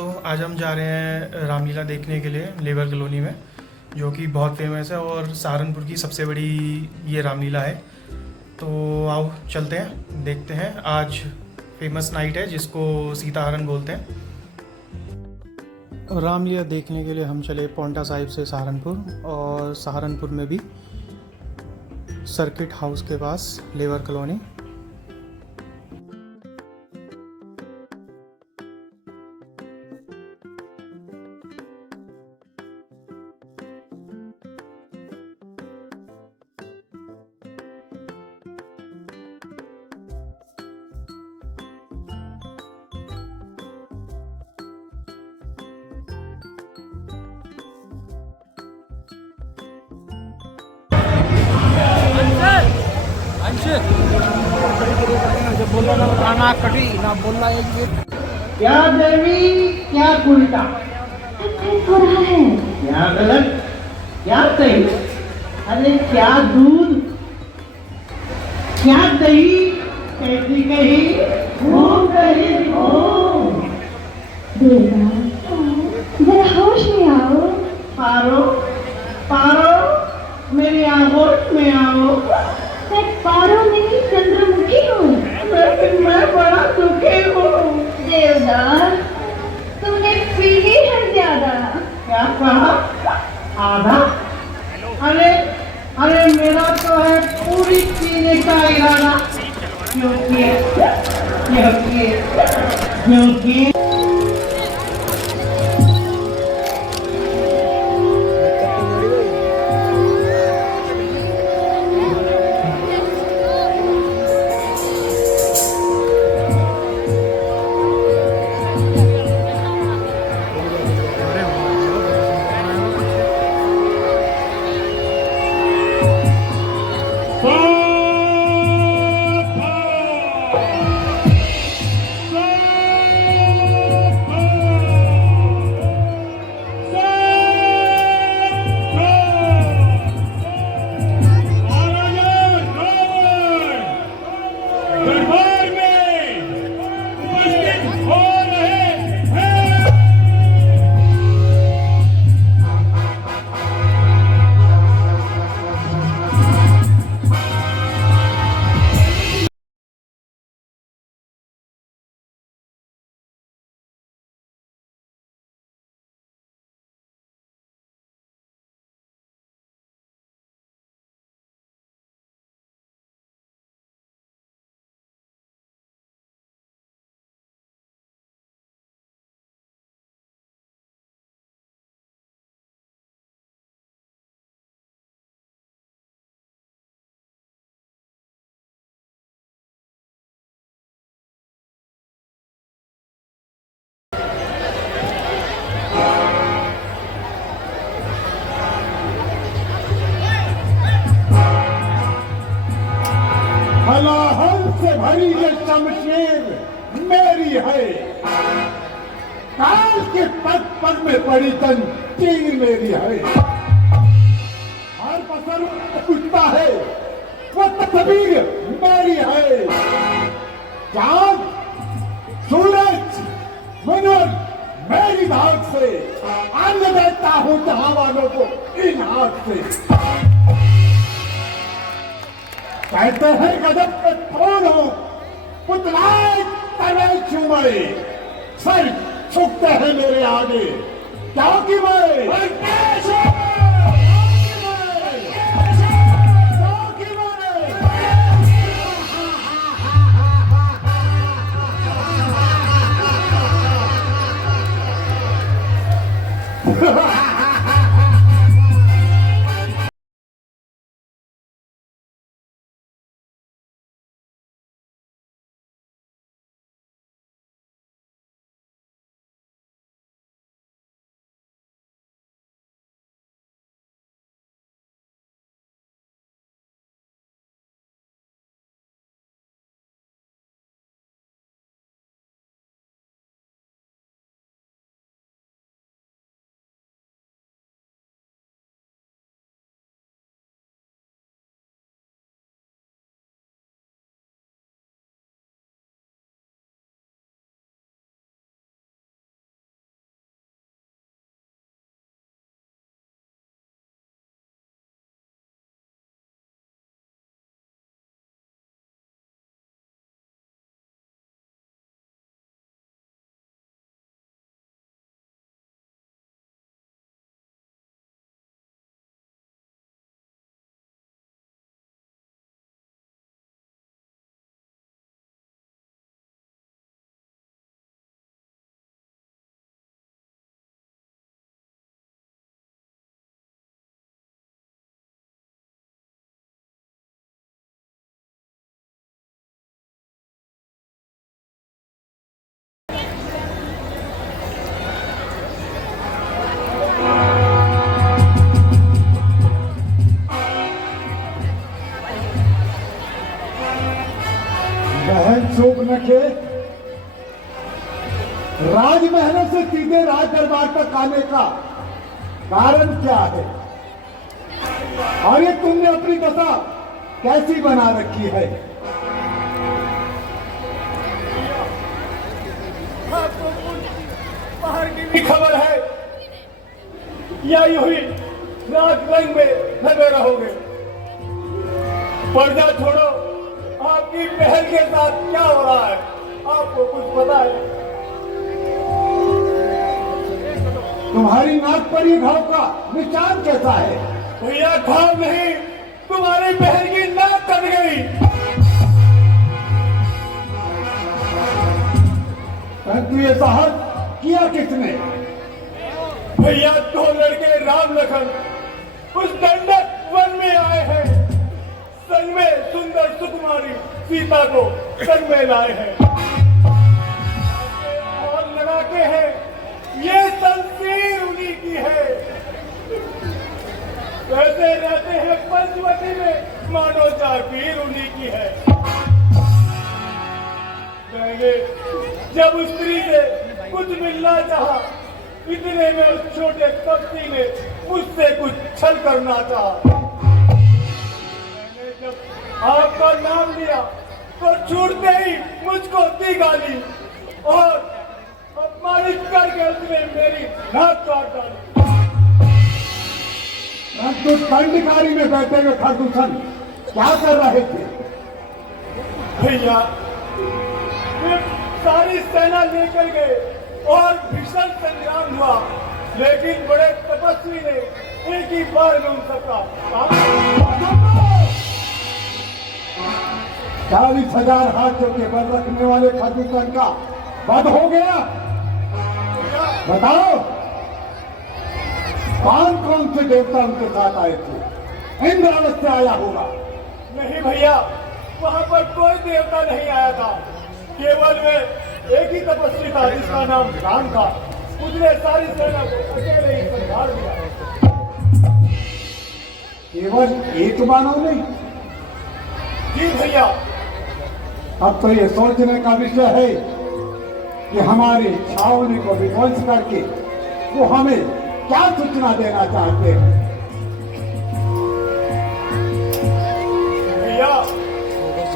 दोस्तों, आज हम जा रहे हैं रामलीला देखने के लिए लेबर कॉलोनी में, जो कि बहुत फेमस है और सहारनपुर की सबसे बड़ी ये रामलीला है। तो आओ चलते हैं, देखते हैं। आज फेमस नाइट है जिसको सीताहरण बोलते हैं। रामलीला देखने के लिए हम चले पौंटा साहिब से सहारनपुर, और सहारनपुर में भी सर्किट हाउस के पास लेबर कॉलोनी। जब बोला ना खाना कटी ना बोलना एक क्या देवी क्या उल्टा, हो रहा है। क्या गलत क्या सही, अरे क्या दूध क्या दही, कैसी कही घूम कही घूम। देवा, जरा होश में आओ। पारो पारो मेरी आगोश में आओ। मैं पारो नहीं चंद्रमुखी हूँ। लेकिन मैं बड़ा दुखी हूँ। देवदास, तुमने पी ली है ज्यादा। क्या कहा? आधा? अरे अरे मेरा तो है पूरी पीने का इरादा, क्योंकि क्योंकि क्योंकि हलाहल से भरी ये शमशीर मेरी है, काल के पद पद में पड़ी तंजीर मेरी है। हर पसर उठता है वो तस्वीर मेरी है। चांद सूरज मनोज मेरी धाक से अन्न देता हूं जहां वालों को इन हाथ से। कहते हैं गजब के कौन हो, पुतलाए तवे चुमड़े, सर झुकते हैं मेरे आगे क्योंकि मैं बहन चुप नखे, राजमहल से सीधे राज दरबार तक आने का कारण क्या है? और ये तुमने अपनी दशा कैसी बना रखी है? आपको बाहर की भी खबर है या यूं ही रात रंग में लगे रहोगे? पर्दा छोड़ो, आपकी बहन के साथ क्या हो रहा है आपको कुछ पता है? तुम्हारी नाक पर ये घाव का निशान कैसा है? भैया घाव नहीं, तुम्हारी बहन की नाक कट गई। परंतु ये साहस किया किसने? भैया दो लड़के राम लखन उस दंडक वन में आए हैं, संग में सुंदर सुकुमारी सीता को संग में लाए हैं और लगा के हैं ये शमशीर उन्हीं की है। वैसे रहते हैं पंचवटी में मानो जागीर उन्हीं की है। कहेंगे जब उस स्त्री से कुछ मिलना चाहा, इतने में उस छोटे कपटी ने मुझसे कुछ छल करना चाहा। मैंने जब आपका नाम लिया तो छूटते ही मुझको दी गाली और अपमानित करके उसने मेरी नाक काट डाली। परंतु दंडकारी में बैठे हुए खरदूषण क्या कर रहे थे? भैया वे सारी सेना लेकर गए और भीषण संग्राम हुआ, लेकिन बड़े तपस्वी ने एक ही बार में उन सबका 40,000 हाथों के बल रखने वाले खरदूषण का वध हो गया। बताओ कौन कौन से देवता उनके साथ आए थे? इंद्रावत से आया होगा। नहीं भैया, वहां पर कोई देवता नहीं आया था, केवल वे एक ही तपस्वी था जिसका नाम राम था। उसने सारी सेना को अकेले ही संभाल दिया। केवल एक मानव नहीं? जी भैया। अब तो ये सोचने का विषय है कि हमारे छावनी को विध्वंस करके वो हमें क्या सूचना देना चाहते हैं? भैया,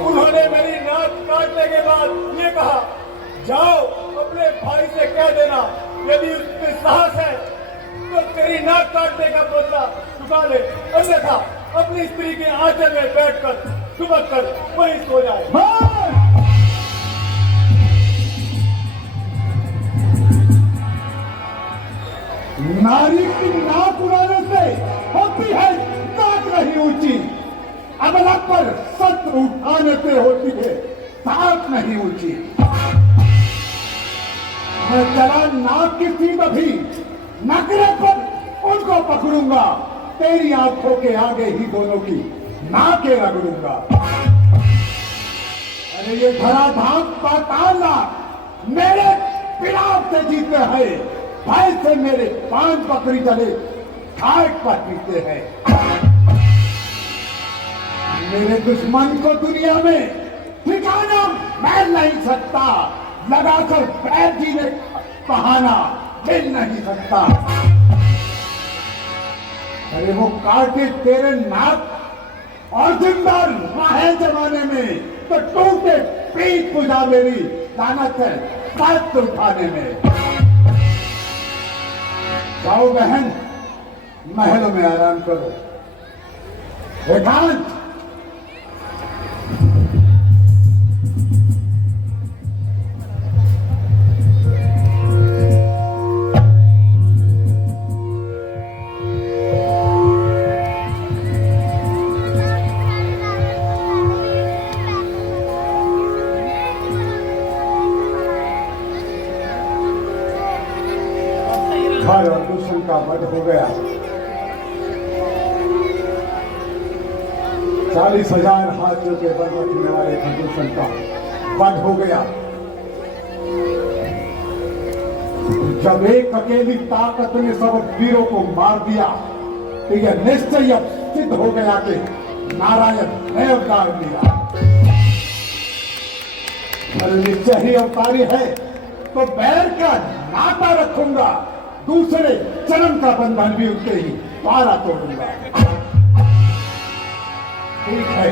उन्होंने मेरी नाक काटने के बाद ये कहा, जाओ अपने भाई से कह देना यदि उसमें साहस है तो तेरी नाक काटने का बदला चुका ले, अन्यथा अपनी स्त्री के आंचल में बैठकर चुपक कर वहीं सो जाए। नारी की नाक उड़ाने से होती है नाक नहीं ऊंची, अबला पर शस्त्र उठाने से होती है नाक नहीं ऊंची। मैं चला नाक की सीध अभी नगरे पर उनको पकड़ूंगा, तेरी आंखों के आगे ही दोनों की नाकें रगड़ूंगा। अरे ये धराधाम पाताला मेरे पिलाव से जीते हैं, भय से मेरे पांच बकरी चले घाट पर पीते हैं। मेरे दुश्मन को दुनिया में ठिकाना मिल नहीं सकता, लगाकर पैर जीने बहाना मिल नहीं सकता। अरे वो काटे तेरे नाक और जिंदार रहे जमाने में तो टूटे पीठ पूजा मेरी लानत है साथ उठाने में। जाओ बहन, महलों में आराम करो। एकांत हर और दूषण का वध हो गया। 40,000 हाथियों के बल रखने वाले खरदूषण का वध हो गया। जब एक अकेली ताकत ने सब वीरों को मार दिया तो यह निश्चय अब सिद्ध हो गया कि नारायण ने अवतार लिया। अरे निश्चय ही अवतारी है तो बैर का नाता रखूंगा, दूसरे जन्म का बंधन भी उनके ही द्वारा तोड़ूंगा। ठीक है,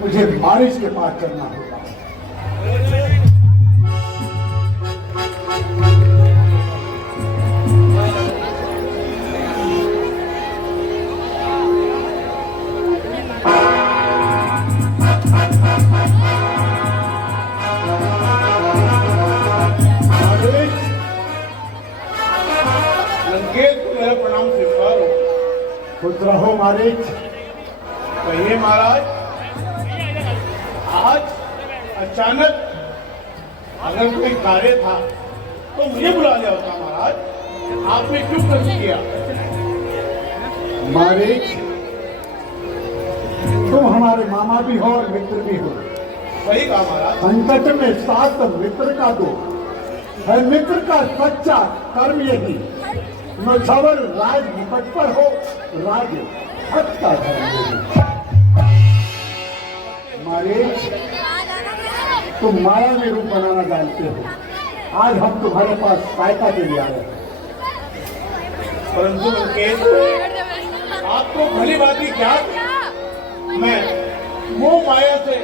मुझे मारिश के पास चलना होगा। प्रणाम स्वीकार हो। खुश रहो मारिच। कहिए महाराज, आज अचानक अगर कोई कार्य था तो मुझे बुला लिया होता महाराज, आपने क्यों कष्ट किया? मारिच, तुम हमारे मामा भी हो और मित्र भी हो। सही कहा महाराज। संकट में साथ मित्र का दो है, मित्र का सच्चा कर्म यही। नौछावर राज मुकट पर हो, राज हक का धर्म यही। मारिच, तुम माया में रूप बनाना जानते हो। आज हम तुम्हारे पास सहायता के लिए आए हैं। परंतु लंकेश, आपको भली भांति ज्ञात है, मैं मोह माया से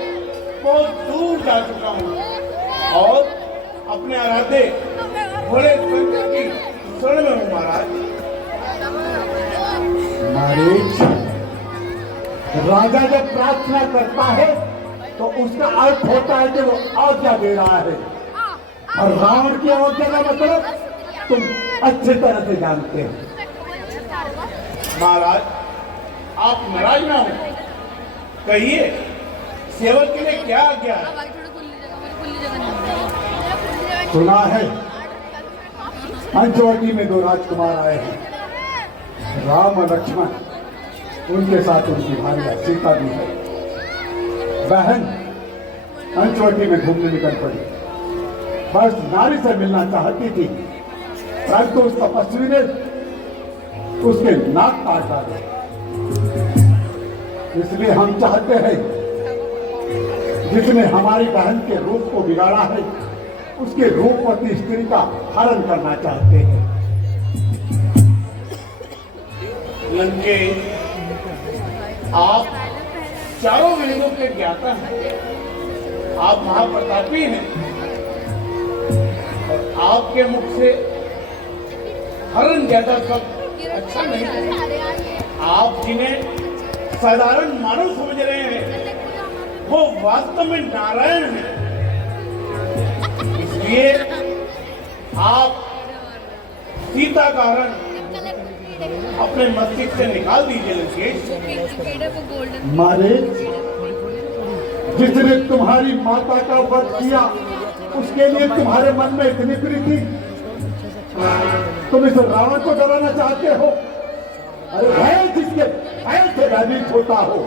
बहुत दूर जा चुका हूँ और अपने आराध्य भोले शंकर की शरण में हूँ महाराज। मारिच, राजा जब प्रार्थना करता है तो उसका अर्थ होता है कि वो आज्ञा दे रहा है, और रावण की आज्ञा का मतलब तुम अच्छी तरह से जानते हो। महाराज, आप नाराज ना हो, कहिए सेवक के लिए क्या आज्ञा है? सुना है पंचवटी में 2 राजकुमार आए हैं, राम और लक्ष्मण, उनके साथ उनकी भार्या सीता भी है। बहन पंचवटी में घूमने निकल पड़ी, बस नारी से मिलना चाहती थी, परंतु उस तपस्वी ने उसके नाक काट डाले। इसलिए हम चाहते हैं जिसने हमारी बहन के रूप को बिगाड़ा है, उसके रूपवती स्त्री का हरण करना चाहते हैं। लंकेश, आप चारों वेदों के ज्ञाता हैं, आप महाप्रतापी हैं, और आपके मुख से हरण ज्यादा शब्द अच्छा नहीं है। आप जिन्हें साधारण मानव समझ रहे हैं, वो वास्तव में नारायण हैं। इसलिए आप सीता का हरण अपने मस्तिष्क से निकाल दीजिए लंकेश। मारिच, जिसने तुम्हारी माता का वध किया उसके लिए तुम्हारे मन में इतनी प्रीति, तुम इस रावण को डराना चाहते हो? अरे भय जिसके भय से भयभीत होता हो,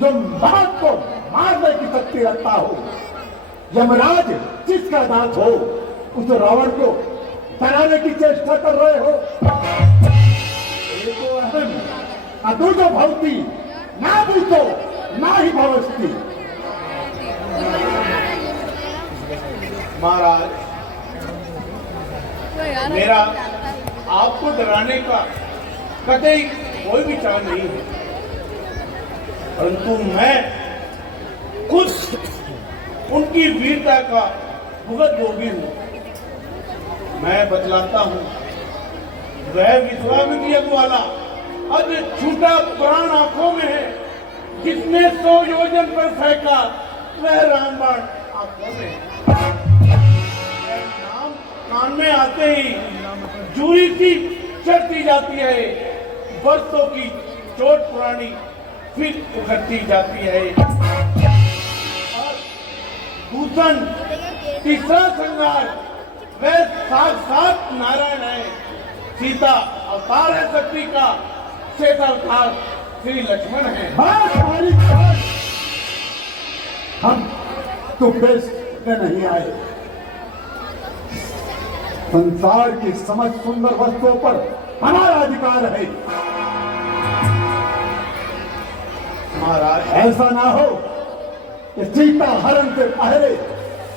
जो मौत को मारने की शक्ति रखता हो, यमराज जिसका दांत हो, उस रावण को डराने की चेष्टा कर रहे हो। एको अहम अदूतो भवती, ना भूतो ना ही भवस्ती। महाराज, मेरा आपको डराने का कतई कोई विचार नहीं है, परंतु मैं खुद उनकी वीरता का भुगतभोगी हूँ। मैं बतलाता हूँ, वह विश्वामित्र यज्ञ वाला आज छूटा प्राण आंखों में है, जिसने 100 योजन पर फेंका वह रामबाण आंखों में है। नाम कान में आते ही जूरी सी चढ़ती जाती है, बरसों की चोट पुरानी फिर उखड़ती जाती है। और दूसरा तीसरा श्रृंगार वह साक्षात नारायण है, सीता अवतार है शक्ति का, शेष अवतार श्री लक्ष्मण है। बस हमारी बात, हम तो बेचने नहीं आए। संसार की समस्त सुंदर वस्तुओं पर हमारा अधिकार है। महाराज, ऐसा ना हो कि सीता हरण से पहले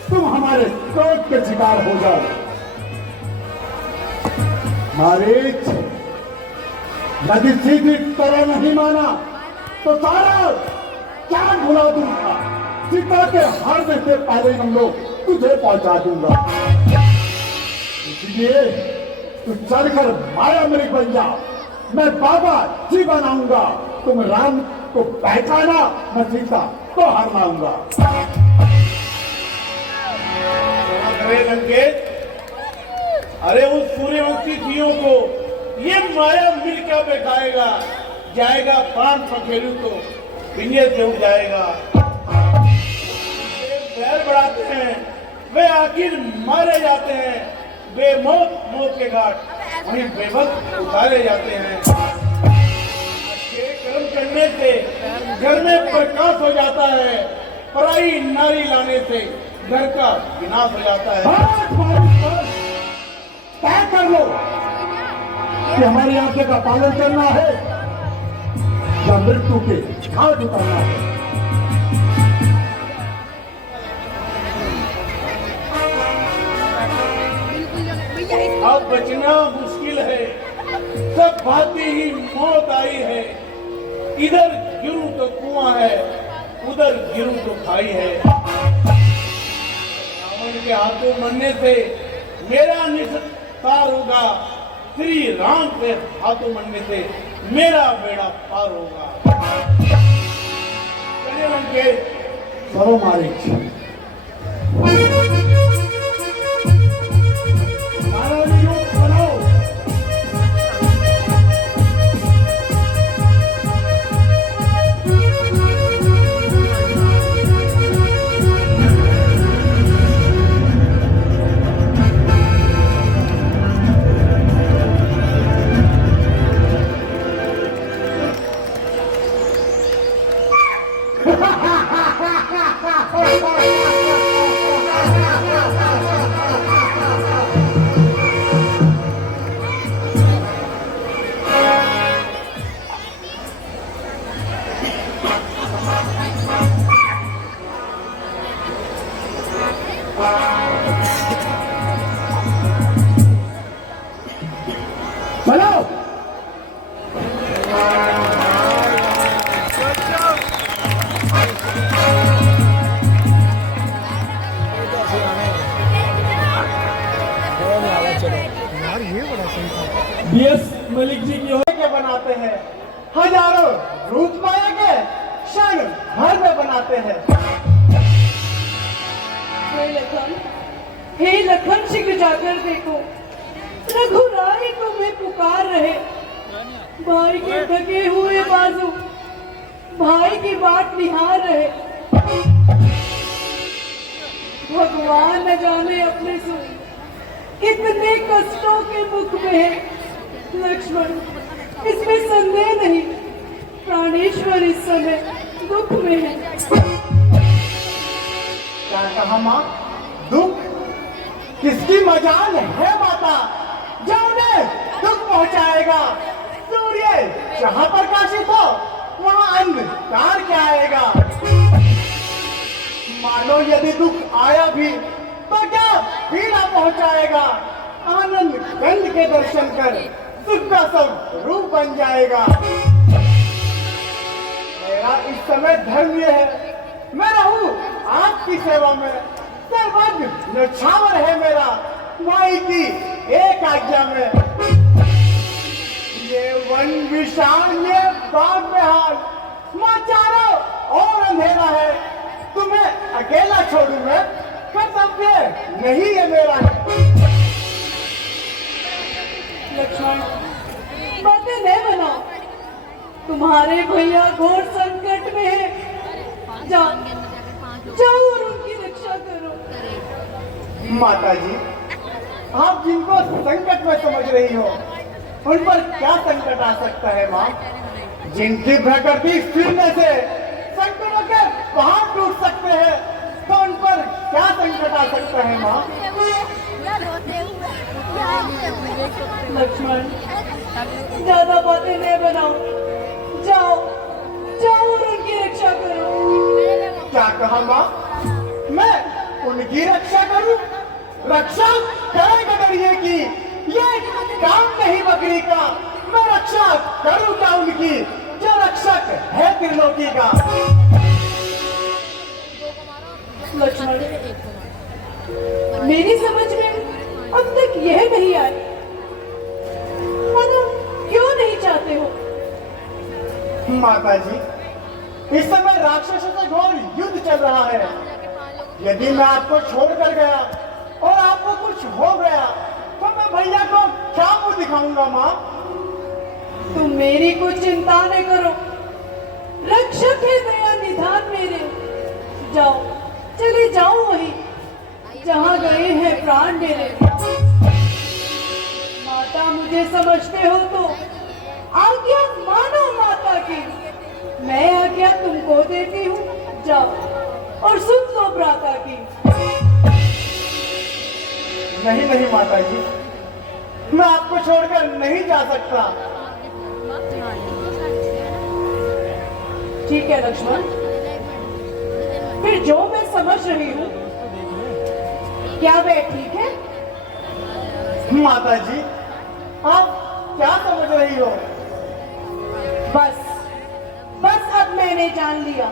तुम हमारे क्रोध के शिकार हो जाओ। मारीच, यदि सीधी तरह नहीं माना तो सारा क्या भुला दूंगा। सीता के हारने से पहले हम लोग तुझे पहुंचा दूंगा। इसलिए तू चलकर माया मृग बन जा, मैं बाबा जी बनाऊंगा। तुम राम को पहचाना, मैं सीता को हर लाऊंगा। अरे लंकेश, अरे उस सूर्यवंशी जियों को ये माया मिल क्या बैठाएगा। जाएगा प्राण पखेरु तो पिंजरे से उड़ जाएगा। वे पैर बढ़ाते हैं, वे आखिर मारे जाते हैं। बेमौत मौत के घाट वहीं बेबस उतारे जाते हैं। अच्छे कर्म करने से घर में प्रकाश हो जाता है, पराई नारी लाने से घर का विनाश हो जाता है। तय कर लो कि हमारी आज्ञा का पालन करना है या मृत्यु के घाट उतरना है। अब बचना मुश्किल है, सब भांति ही मौत आई है। इधर गिरूं तो कुआं है, उधर गिरूं तो खाई है। रावण के हाथों मरने से मेरा निस्तार होगा, श्री राम के हाथों मरने से मेरा बेड़ा पार होगा। चलिए लंकेश, करो मारीच। महारानी योग बनाओ। चलो। बीएस मलिक जी की ओर के बनाते हैं, हजारों रूप माया के क्षण भर में बनाते हैं। हे लखन शीघ्र जाकर देखो, रघुराई तुम्हें पुकार रहे। भाई के थके हुए बाजू भाई की बात निहार रहे। भगवान न जाने अपने से कितने कष्टों के मुख में है लक्ष्मण, इसमें संदेह नहीं। प्राणेश्वर इस समय दुख में है। क्या कहा माँ? दुख? किसकी मजाल है माता जो उन्हें दुख पहुंचाएगा? सूर्य जहां प्रकाशित हो वहां अंधकार क्या आएगा? मानो यदि दुख आया भी तो क्या पीड़ा पहुंचाएगा? आनंद कंद के दर्शन कर सुख का सब रूप बन जाएगा। मेरा इस समय धर्म यह है, मैं रहूं आपकी सेवा में। सर्वज्ञ न्यौछावर है मेरा माई की एक आज्ञा में। ये वन विशाल, ये बाग में हाल, मां चारों और अंधेरा है। तुम्हें अकेला छोड़ू मैं, कर्तव्य नहीं है मेरा। लक्ष्मण, बातें न बनाओ, तुम्हारे भैया घोर संकट में है। जाओ और उनकी रक्षा करो। माता जी, आप जिनको संकट में समझ रही हो उन पर क्या संकट आ सकता है माँ? जिनकी प्रकृति फिरने से संकटों के पहाड़ टूट सकते हैं, तो उन पर क्या संकट आ सकता है माँ? लक्ष्मण, ज्यादा बातें न बनाओ, जाओ और उनकी रक्षा करो। क्या कहा माँ? मैं उनकी रक्षा करूं? रक्षा करे गदरिए की, ये काम नहीं बकरी का। मैं रक्षा करूं क्या उनकी, जो रक्षक है त्रिलोकी का। लक्ष्मण, मेरी समझ में अब तक यह नहीं आई, मानो क्यों नहीं चाहते हो? माता जी, इस समय राक्षसों से घोर युद्ध चल रहा है। यदि मैं आपको छोड़कर गया और आपको कुछ हो गया तो मैं भैया को क्या मुंह दिखाऊंगा माँ? तुम मेरी कोई चिंता न करो, रक्षक है दया निधान मेरे। जाओ, चले जाओ वहीं जहां गए हैं प्राण मेरे। माता मुझे समझते हो तो आज्ञा मानो माता की, मैं आज्ञा तुमको देती हूँ। जाओ और सुन लो भ्राता की। नहीं नहीं माता जी, मैं आपको छोड़कर नहीं जा सकता। ठीक है लक्ष्मण, फिर जो मैं समझ रही हूँ, क्या वह ठीक है? माता जी, आप क्या समझ रही हो? बस बस अब मैंने जान लिया,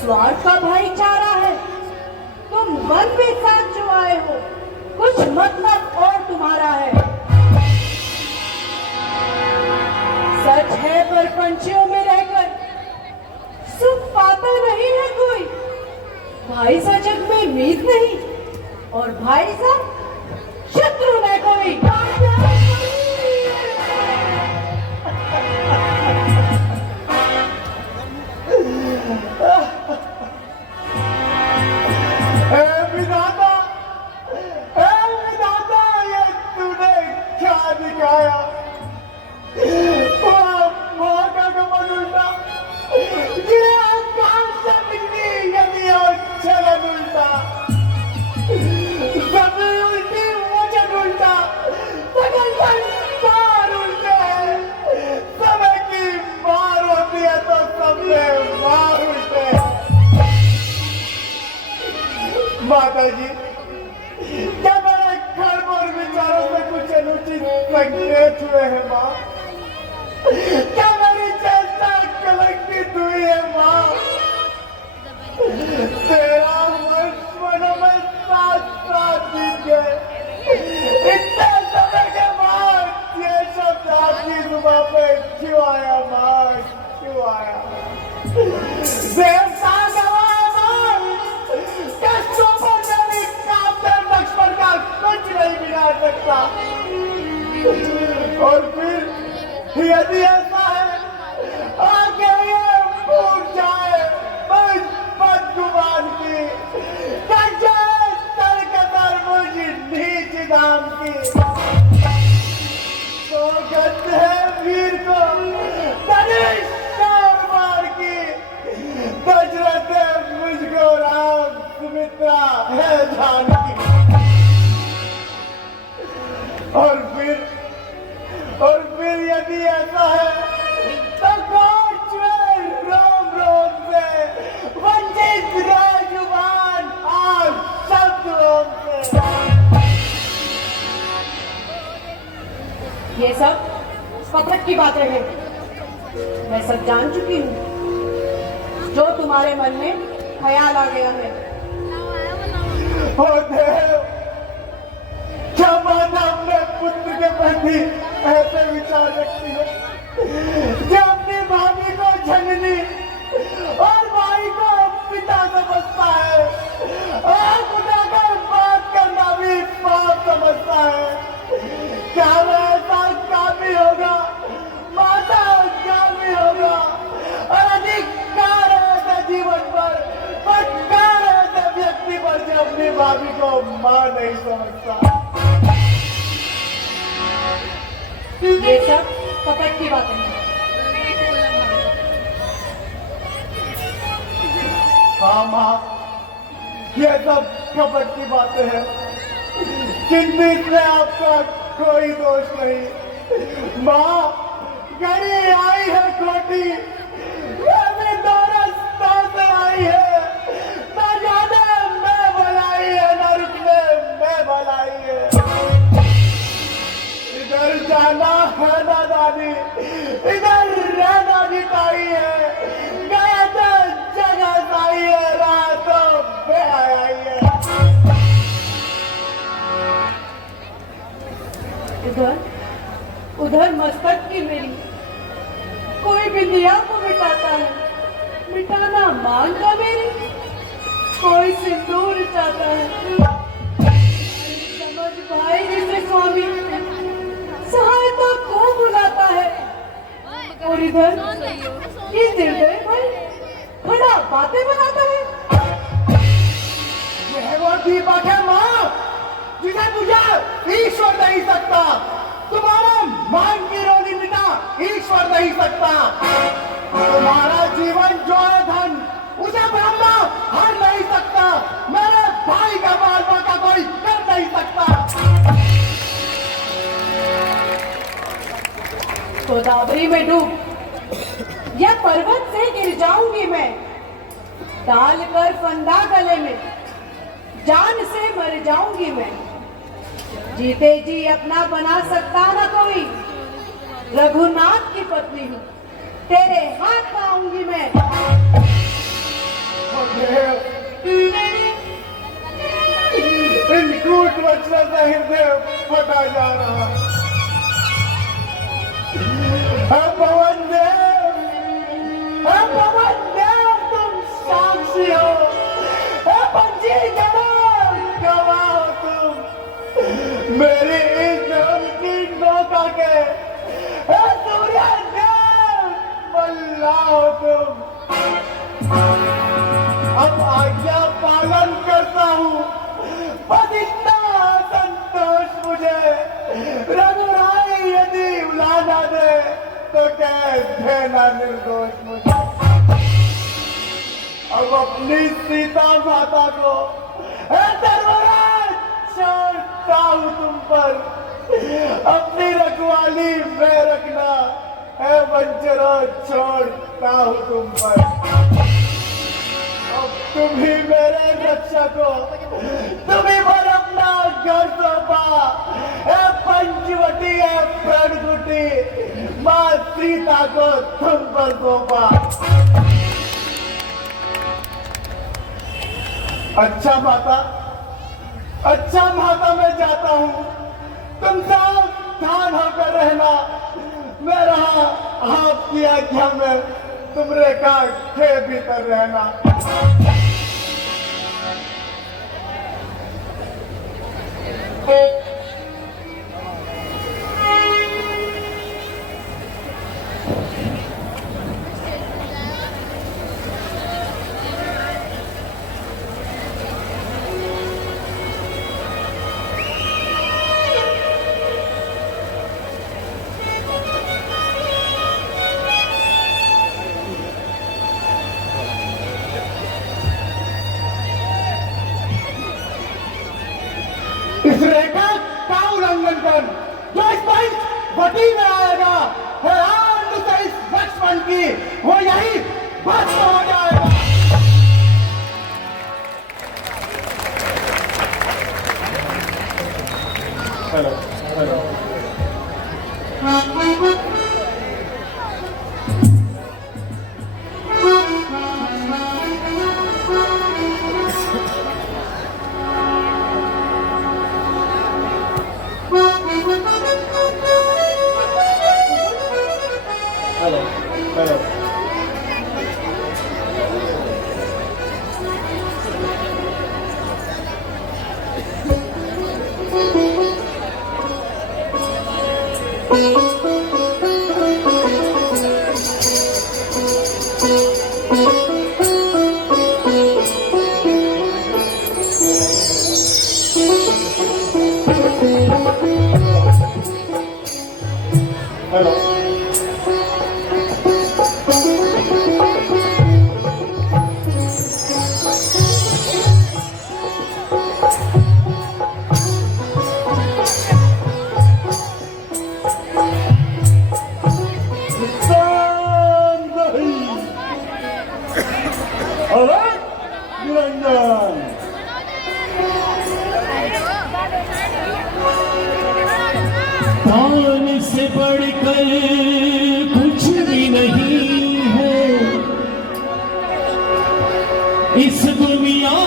स्वार्थ का भाईचारा है। तुम वन में साथ जो आए हो, कुछ मतलब और तुम्हारा है। सच है पर पंछियों में रहकर सुख पाता नहीं है कोई। भाई सा जग में मीत नहीं, और भाई सा शत्रु न कोई। विधाता, ये तूने क्या दिखाया? मौका का मन उल्टा, ये आकाश से बिजली यदि और चलन उल्टा, सभी उल्टी वचन उल्टा, सकल संसार उल्टे। समय की मार होती है तो सबसे मार उल्टे। माता जी, क्या मेरे कर्म और विचारों से कुछ अनुचित संकेत हुए हैं माँ? क्या मेरी चेष्टा कलंकित हुई है माँ? 13 वर्ष वनों में 7 साल बीत गए। इतने समय के बाद ये शब्द आपकी जुबान पे क्यों आया माँ? क्यों आया? देवता गवाह माँ, कष्टों पर मेरी कामदेव लक्ष्मण का कुछ नहीं बिगाड़ सकता। और फिर यदि ऐसा है, आगे ये भूल जाए मुझ बदगुमान की, कच्चे तरकतर मुझ नीच दाम की। तो गंध है वीर को धनुष और मार की, दशरथ है मुझको राम, सुमित्रा है जानकी। और फिर यदि ऐसा है तो कोच में रोम रोम से वंचित गए जुबान आज शब्द रोम से। ये सब कपट की बातें हैं, मैं सब जान चुकी हूँ। जो तुम्हारे मन में ख्याल आ गया है। ओ देव, क्या माता अपने पुत्र के प्रति ऐसे विचार रखती है? जो अपनी भाभी को जननी और भाई को पिता समझता है, आँख उठाकर बात करना भी पाप समझता है। क्या वह ऐसा कामी होगा? माता कामी होगा, और अधिकार है ऐसे जीवन पर, अधिकार है ऐसे व्यक्ति पर जो अपनी भाभी को मां नहीं समझता। ये सब कपट की बातें हैं। हाँ माँ, ये सब कपट की बातें हैं, किंतु इसमें आपका कोई दोष नहीं। माँ, घड़ी आई है खोटी, मैं भी 2 रास्तों से आई है, न जाने मैं बुलाई उधर मस्तक की मेरी कोई बिंदिया को मिटाता है, मिटाना मांगता मेरी कोई सिंदूर चाहता है। समझ भाई जिसे स्वामी सहायता को बुलाता है, और इधर ये निर्दय भाई खड़ा बातें बनाता है। यह वो दीपक है माँ, जिसे मुझे ईश्वर नहीं सकता। तुम्हारा मान की रोनी मिटा ईश्वर नहीं सकता। तुम्हारा जीवन जो है धन, उसे ब्रह्मा हर नहीं सकता। मेरे भाई का बाल बाका कोई कर नहीं सकता। गोदावरी में डूब या पर्वत से गिर जाऊंगी मैं, डाल कर फंदा गले में जान से मर जाऊंगी मैं। जीते जी अपना बना सकता ना कोई, रघुनाथ की पत्नी हूँ, तेरे हाथ पाऊंगी मैं। इन कूट वचनों से हृदय फटा जा रहा। पवन देव तुम साक्षी हो, पंचीकरण गवाह हो तुम मेरी इस धर्म की नौका के। सूर्य देव मल्लाह हो तुम। अब आज्ञा पालन करता हूँ, बस इतना संतोष मुझे। रघुराई यदि उलाना दे तो कह देना निर्दोष मुझे। अब अपनी सीता माता को धर्मराज छोड़ता हूँ तुम पर। अपनी रखवाली में रखना है बंजरो, छोड़ता हूँ तुम पर। अब तुम ही मेरे रक्षक हो, तुम ही पर अपना घर सौंपा है। पंचवटी है प्रणकुटी, माँ सीता को तुम पर सौंपा। अच्छा माता मैं जाता हूँ, तुम सावधान होकर रहना। मैं रहा आपकी आज्ञा में, तुम रेखा के भीतर रहना। इस रेखा का उल्लंघन कर जो इस वटी में आएगा, हैरान से इस लक्ष्मण की वो यही भस्म हो जाएगा। Hello hello hello hello hello Niranjan दान से बढ़कर कुछ भी नहीं है इस दुनिया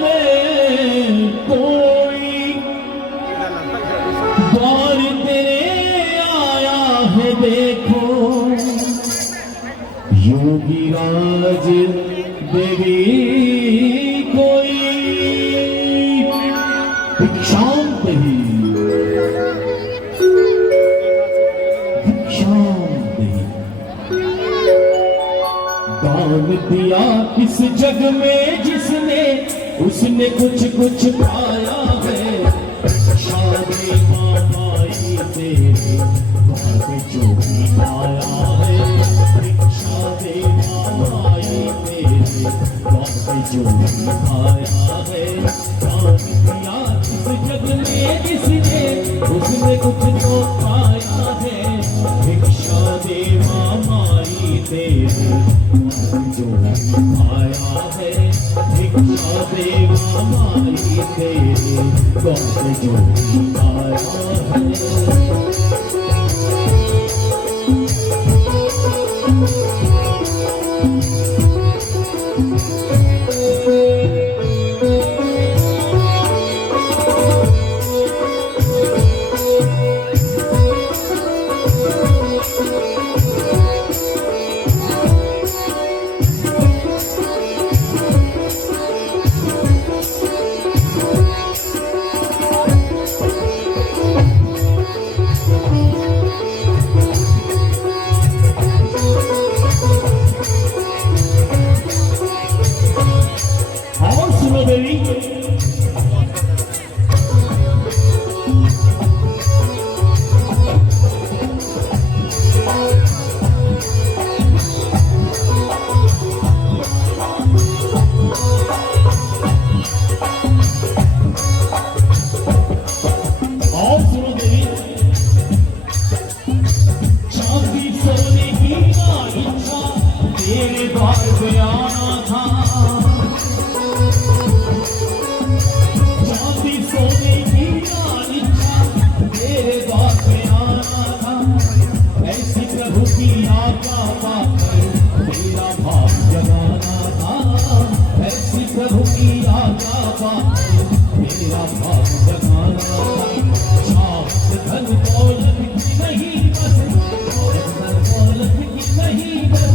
में। कोई द्वार तेरे जग में जिसने उसने कुछ कुछ पाया है। शादी मामाई तेरे बाप जो भी पाया है। शादी मामाई तेरे बाप जो भी पाया है। इस जग में जिसने उसने कुछ तो पाया है। भिक्षा दे मामाई तेरे जो आया है। भिक्षा दे मामाई तेरे बाप जो आया है। और सुनो बेबी, और सुनो बेबी, चांदी सोने की ना इच्छा तेरे द्वार पे आना था। चांदी सोने की ना इच्छा तेरे द्वार पे आना था। ऐसी प्रभु की आज्ञा पाकर तेरा भाव जगाना था। ऐसी प्रभु की आज्ञा पाकर तेरा भाव जगाना था। धन दौलत की नहीं बस, धन दौलत की नहीं बस,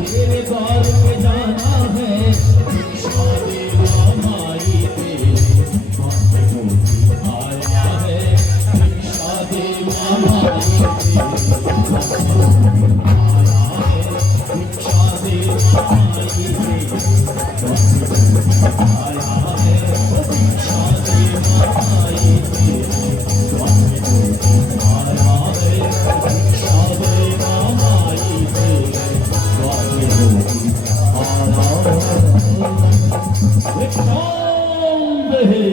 तेरे द्वार पे जाना है। भिक्षा दे मामाई तेरे बाप जो भी आया है। भिक्षा दे मामाई तेरे बाप जो भी आया है। भिक्षा दे मामाई तेरे बाप जो भी आया है। भिक्षा दे मामाई तेरे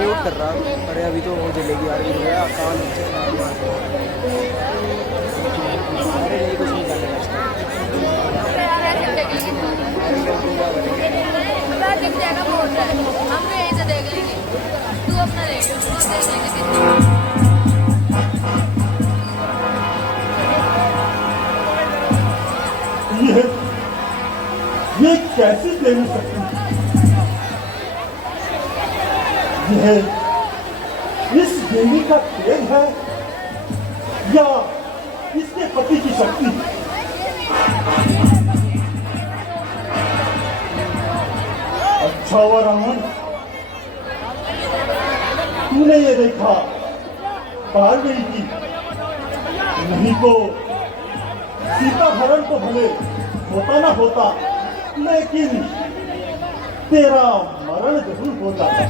म्यूट कर रहा। अरे अभी तो वो जलेगी यार, ये गया कान नीचे। अरे नहीं कुछ नहीं करना दिख जाएगा, बोल रहा है हम भी यहीं से देख लेंगे। तू अपना देख, देख लेंगे। ये कैसी देवी शक्ति? यह इस देवी का तेज है या इसके पति की शक्ति? अच्छा हुआ रावण, तूने ये देखा पार गई थी, नहीं तो सीता हरण तो भले होता ना होता, लेकिन तेरा मरण जरूर हो जाता।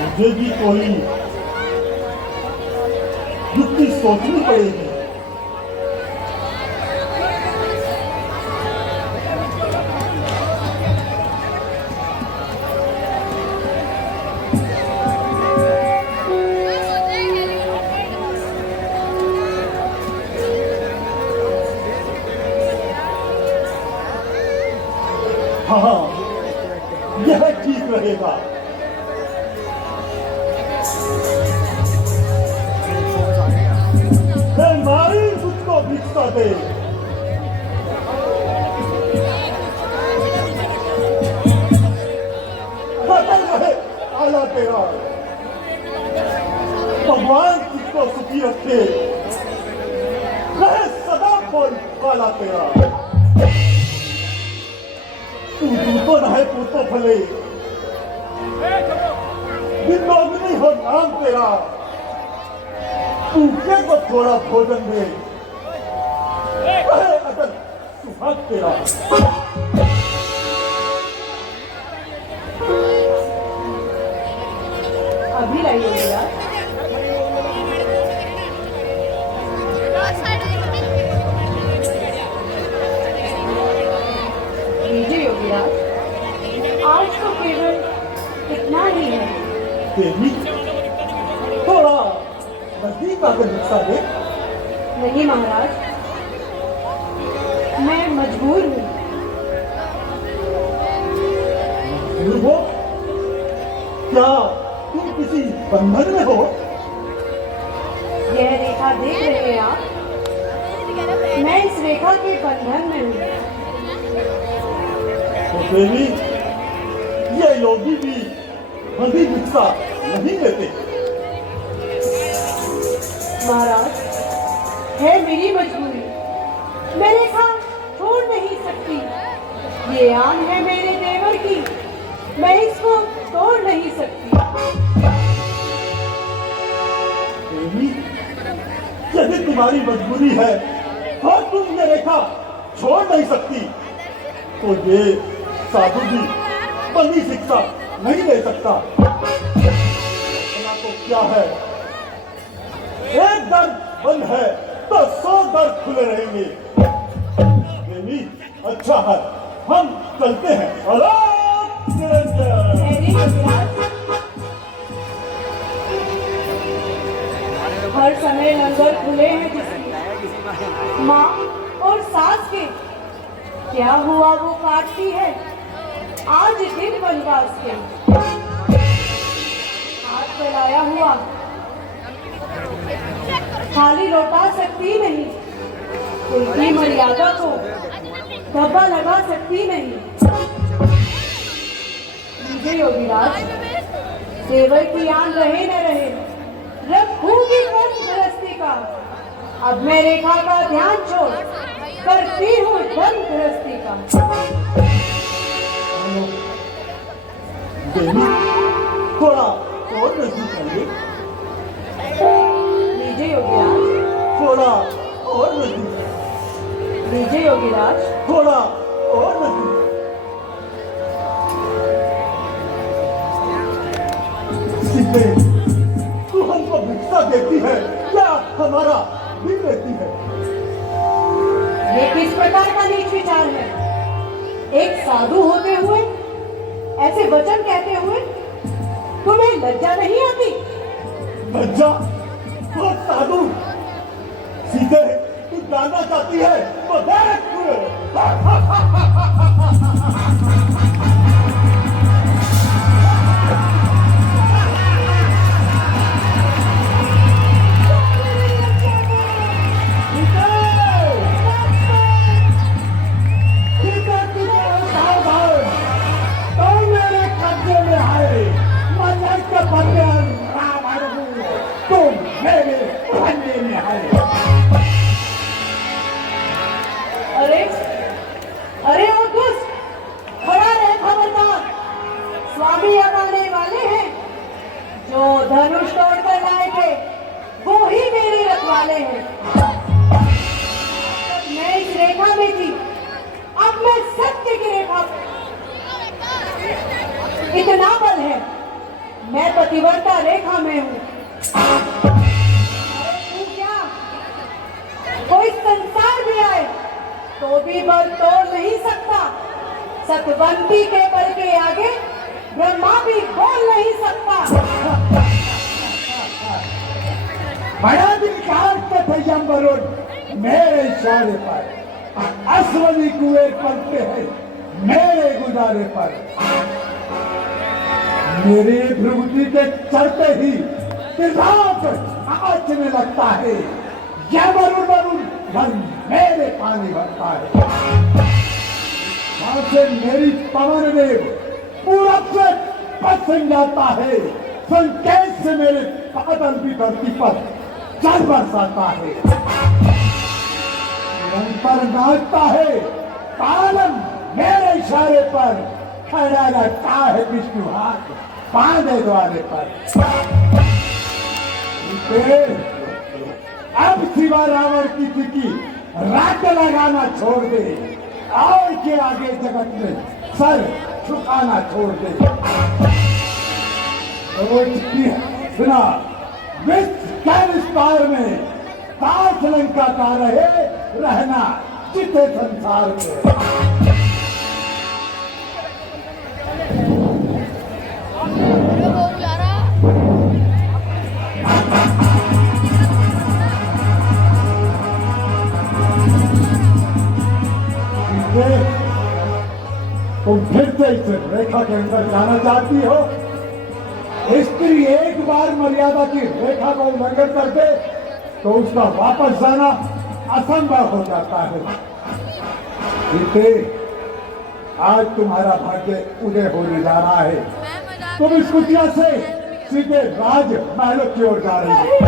मुझे भी कोई युक्ति सोचनी पड़ेगी। हाँ, यह ठीक रहेगा। नारी उसको भिक्षा दे। बदल रहे आया तेरा। को सुखी रखे, रहे सदा बोल वाला तेरा। तू तो रहे तू तो भले, बिंदोगनी हो नाम तेरा। भूखे को थोड़ा भोजन दे, रहे अटल सुहाग तेरा। अभी लाइए मेरा। लीजिए योगीराज, आज तो केवल इतना ही है। देवी थोड़ा नजदीक आकर भिक्षा दे। नहीं महाराज, मैं मजबूर हूँ। मजबूर हो? क्या तुम किसी बंधन में हो? यह रेखा देख रहे हैं आप? मैं इस रेखा के बंधन में हूँ। तो देवी, ये योगी भी बंधी भिक्षा नहीं लेते। महाराज, है मेरी मजबूरी, मैं रेखा छोड़ नहीं सकती। ये आन है मेरे देवर की, मैं इसको तोड़ नहीं सकती। देवी, यदि तुम्हारी मजबूरी है और तुम ये रेखा छोड़ नहीं सकती, तो ये साधु भी बंदी शिक्षा नहीं ले सकता। तो क्या है, एक दर बंद है तो 100 दर खुले रहेंगे। देवी, अच्छा है, हम चलते हैं। मेरी गुजरात हर समय लंगर खुले हैं जिसकी माँ और सास के। क्या हुआ वो काटती है आज दिन वनवास के। हाथ फैलाया हुआ खाली लौटा सकती नहीं, उनकी मर्यादा को धब्बा लगा सकती नहीं। मुझे योगीराज, देवर की आन रहे न रहे, रखूंगी मन गृहस्थी का। अब मैं रेखा का ध्यान छोड़ करती हूँ धन गृहस्थी का। देवी, थोड़ा और नजदीक आइए। लीजिए योगीराज, थोड़ा और नजदीक, लीजिए योगीराज। थोड़ा और नजदीक। सीते, तू हमको भिक्षा देती है या हमारा दिल लेती है? ये किस प्रकार का नीच विचार है? एक साधु होते हुए ऐसे वचन कहते हुए तुम्हें लज्जा नहीं आती? लज्जा? तो साधु सीधे तू जानना चाहती है तो देख तू। अरे अरे वो दुष्ट, खड़ा रहे खबरदार। स्वामी अब आने वाले हैं। जो धनुष तोड़कर लाए थे वो ही मेरे रखवाले हैं। मैं इस रेखा में थी, अब मैं सत्य की रेखा पे। इतना बल है, मैं पतिव्रता रेखा में हूँ। तू क्या, कोई संसार भी आए तो भी बल तोड़ नहीं सकता। सतवंती के बल के आगे ब्रह्मा भी बोल नहीं सकता। बड़ा दिन काटते थे जम्बरोड मेरे इशारे पर, अश्वनी कुएं पलते हैं मेरे गुजारे पर। मेरे भ्रुगुटी के चलते ही तिरभाग नाचने लगता है। जबरुन बरुन मन मेरे पानी भरता है। वहां से मेरी पवन देव पूरब से पश्चिम जाता है। संकेत से मेरे बादल भी धरती पर जल बरसाता है, निरंतर नाचता है, तालम मेरे इशारे पर खड़ा लगता है विष्णु हाथ बांधे द्वारे पर। अब सिवा रावण की चिकी रात लगाना छोड़ दे और के आगे जगत में सर झुकाना छोड़ दे। सुना, विश्व के विस्तार में ताज लंका का रहे रहना जिते संसार में। वो बुला रहा तुम फिर से इस रेखा के अंदर जाना चाहती हो? स्त्री एक बार मर्यादा की रेखा का उल्लंघन कर दे तो उसका वापस जाना असंभव हो जाता है। सीते, आज तुम्हारा भाग्य उदय होने जा रहा है। मैं मजाक तुम इस कुटिया से सीधे राज महलों की ओर जा रही हो।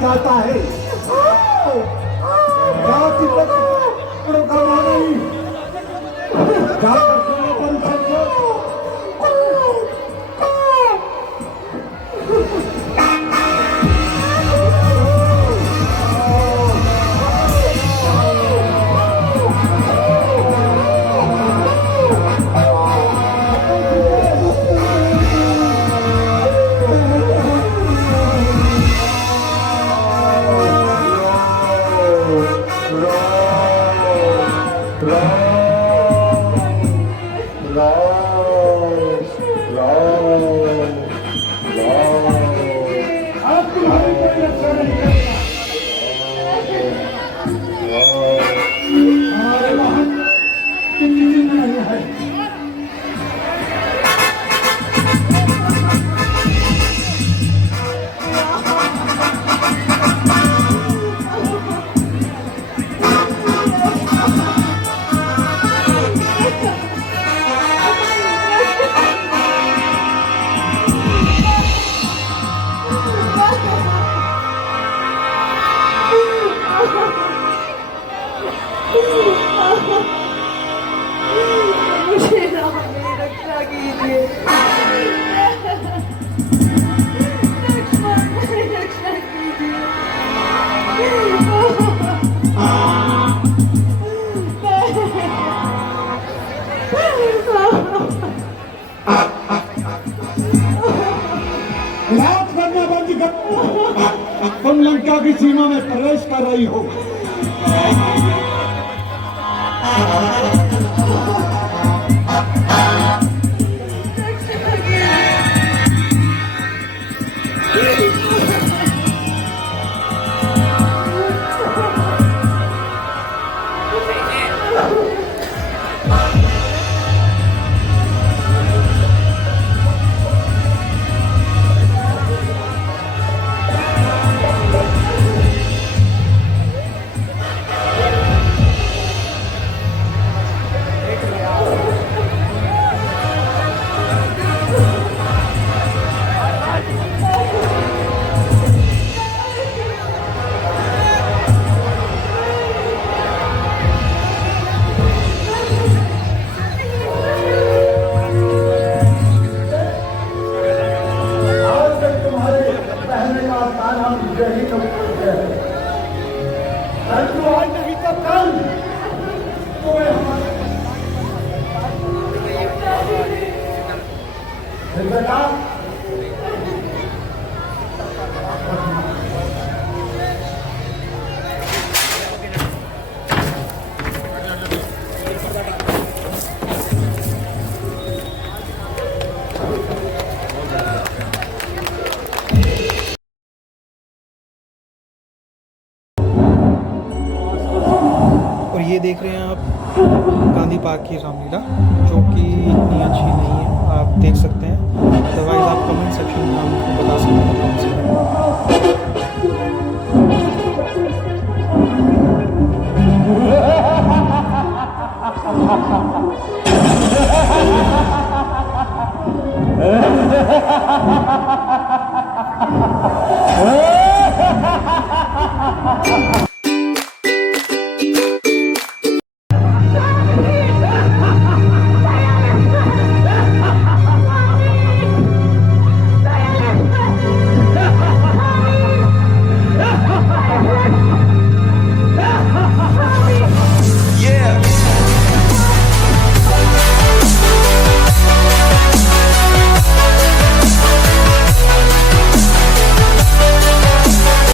चाहता है तुम लंका की सीमा में प्रवेश कर रही हो। और ये देख रहे हैं आप गांधी पार्क की रामलीला, जो कि इतनी अच्छी नहीं है, आप देख सकते हैं। अदरवाइज आप कमेंट सेक्शन में हमको बता सकते हैं कौन सी है।